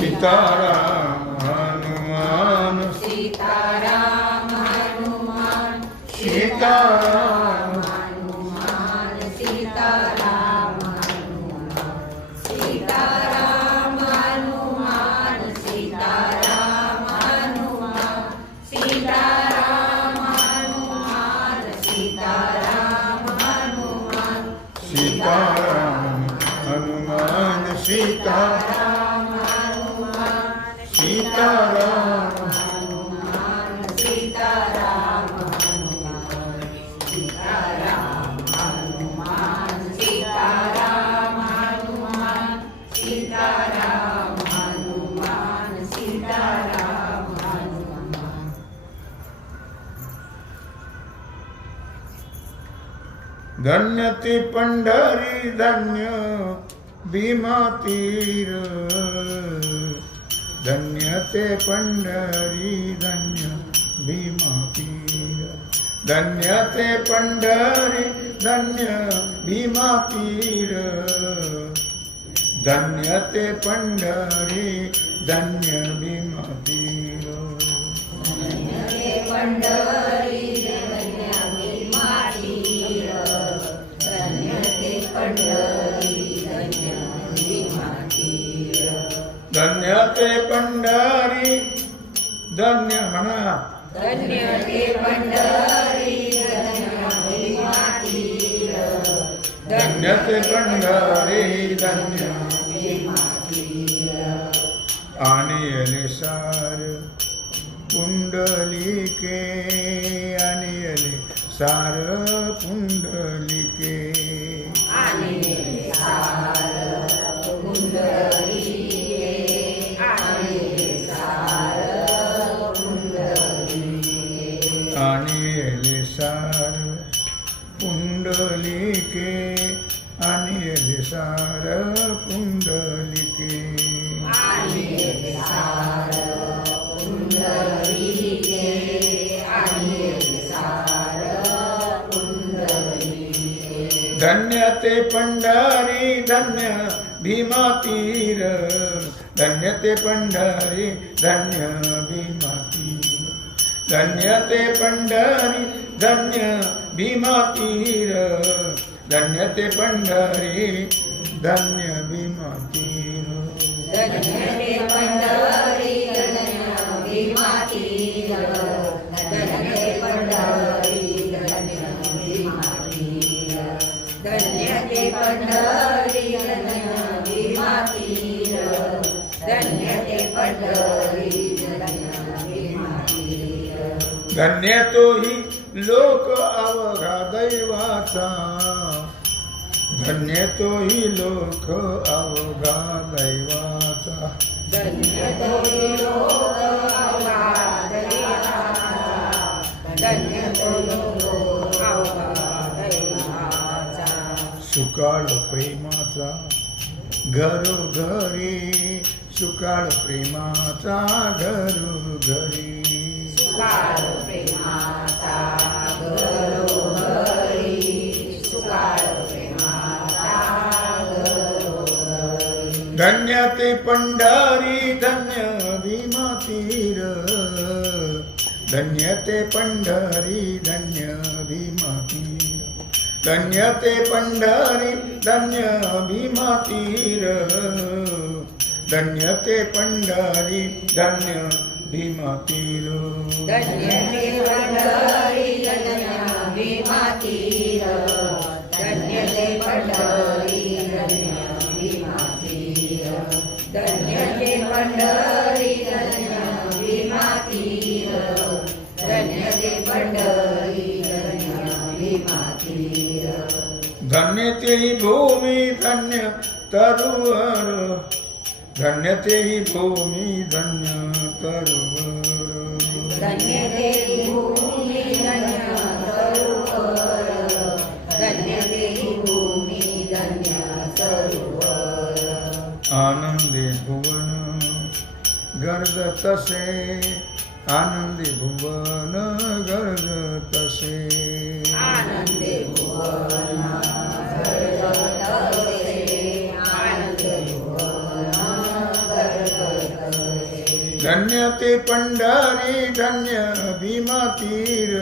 Sitaram. धन्य ते पंढरी धन्य भीमा भीमातीर धन्य ते पंढरी धन्य भीमा भीमातीर धन्य ते पंढरी धन्य भीमा भीमातीर धन्य ते पंढरी धन्य भी धन्य म्हणा धन्य धन्य ते पंढरी धन्य आणि सार पुंडलिके आणि सार पुंडलिके अनिल सार, पुंडलिके। अनिल सार, पुंडलिके। धन्य ते पंडारी धन्य भीमातीर धन्य ते पंडारी धन्य भीमातीर धन्य ते पंढरी धन्य भीमातीर धन्य ते पंढरी धन्य भीमातीर धन्य ते पंढरी धन्य तोही लोक अवघा दैवाचा धन्य तोही लोक अवघा दैवाचा धन्य तोही लोक अवघा सुकाळ प्रेमाचा. घरोघरी सुकाळ प्रेमाचा. घरोघरी धन्य ते पंढारी धन्य भीमातीर. धन्य ते पंढारी धन्य भीमातीर. धन्य ते पंढारी धन्य भीमातीर. धन्य ते पंढारी धन्य भीमातीर. धन्य ते पंढारी धन्य भीमातीर. धन्य ते पंढारी धन्य ते पंढरी धन्य ही भूमी धन्य तरुवर। धन्य ते ही भूमी धन्य तरुवर। धन्य ते ही भूमी धन्य तरुवर। धन्य ते ही भूमी धन्य तरुवर। आनंदे भुवन गर्द तसे आनंदी भुवन गर्द तसे। धन्य ते पंडारी धन्य भीमातीर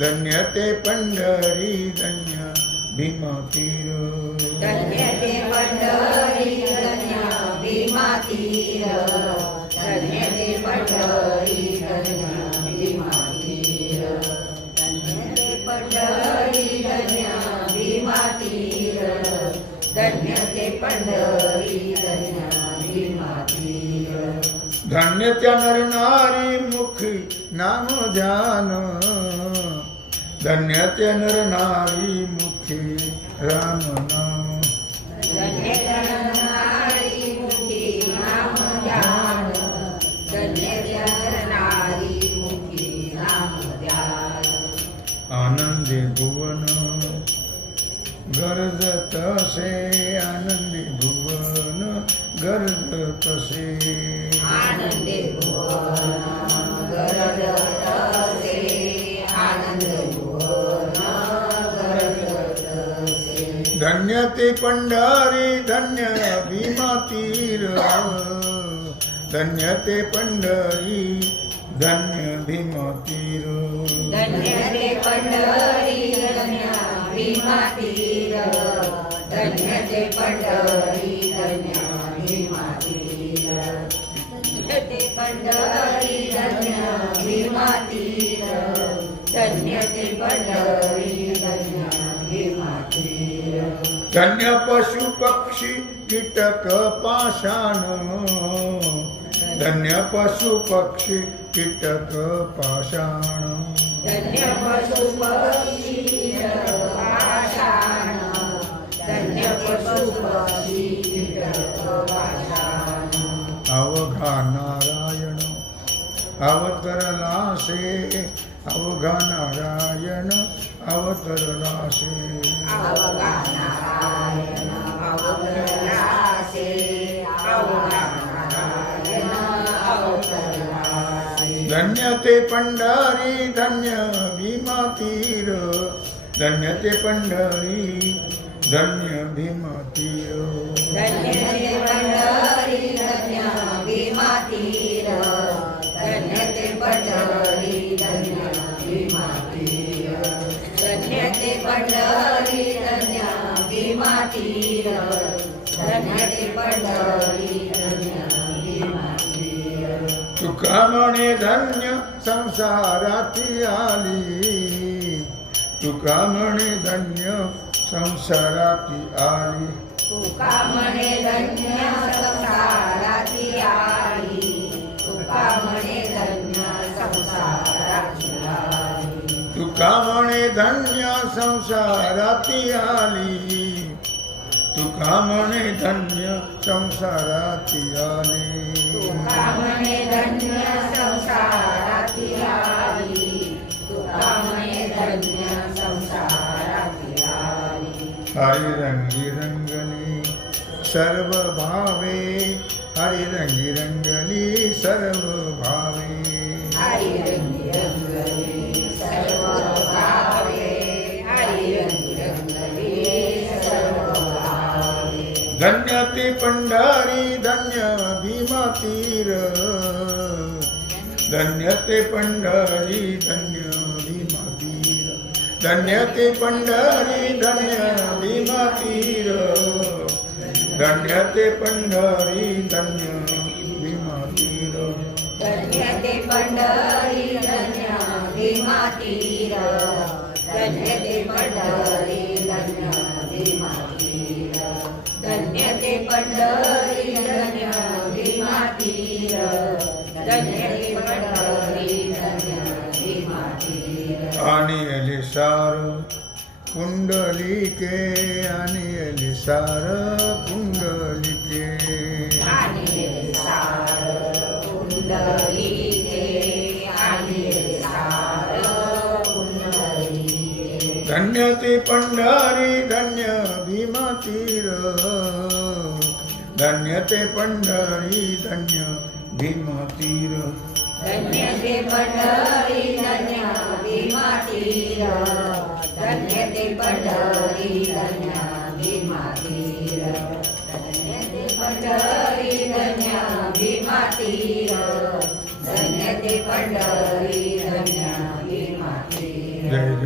धन्य ते पंडारी धन्य भीमातीर धन्य ते पंडारी धन्य धन्य ते पंढरी धन्य भीमा ते पंढरी धन्य ते नर नारी मुखी नाम ध्यान धन्य त्या नर नारी मुखी राम नाम। धन्य ते पंढरी, धन्य भीमा तीर. धन्य ते पंढरी, धन्य भीमा तीर. धन्य ते पंढरी, धन्य भीमा तीर. धन्य ते पंढरी, धन्य भीमा तीर. धन्य ते पंढरी, धन्य भीमा तीर. धन्य ते पंढरी, धन्य धन्य पशु पक्षी कीटक पाषाण। धन्य पशु पक्षी कीटक पाषाण। धन्य पशु पक्षी धन्य पशु पक्षी अवघा नारायण अवतरलासे अवघा नारायण। धन्य ते पंढरी धन्य भीमा तीर। धन्य ते पंढरी धन्य भीमा तीर। धन्य ते पंढरी धन्य भीमा तीर। धन्य ते पंढरी तुका म्हणे धन्य संसाराती आली तुका म्हणे धन्य संसाराती आली तुका म्हणे धन्य संसाराची आई तुका म्हणे धन्य संसाराची आई तुका म्हणे धन्य संसाराती आली तुका म्हणे धन्य संसाराती आली हरी रंगी रंगली हरिरङ्गिरङ्गली सर्वभावे। हरिरङ्गिरङ्गली सर्वभावे। धन्यते पंडारी धन्य भीमातीर। धन्यते पंडारी धन्य धन्य ते धन्य भीमा तीर धन्य ते पंढरी धन्य અનિયલી સાર કુંડલિકે અનિયલી સાર કુંડલિકે ધન્ય તે પંડારી ધન્ય ભીમા તીર ધન્ય તે પંડારી ધન્ય ભીમા તીર धन्य ते पंढरी धन्यादी मातीर. धन्य ते पंढरी धन्यादी मातीर. धन्य ते पंढरी धन्यादी मातीर. धन्य ते पंढरी धन्यादी मातीर.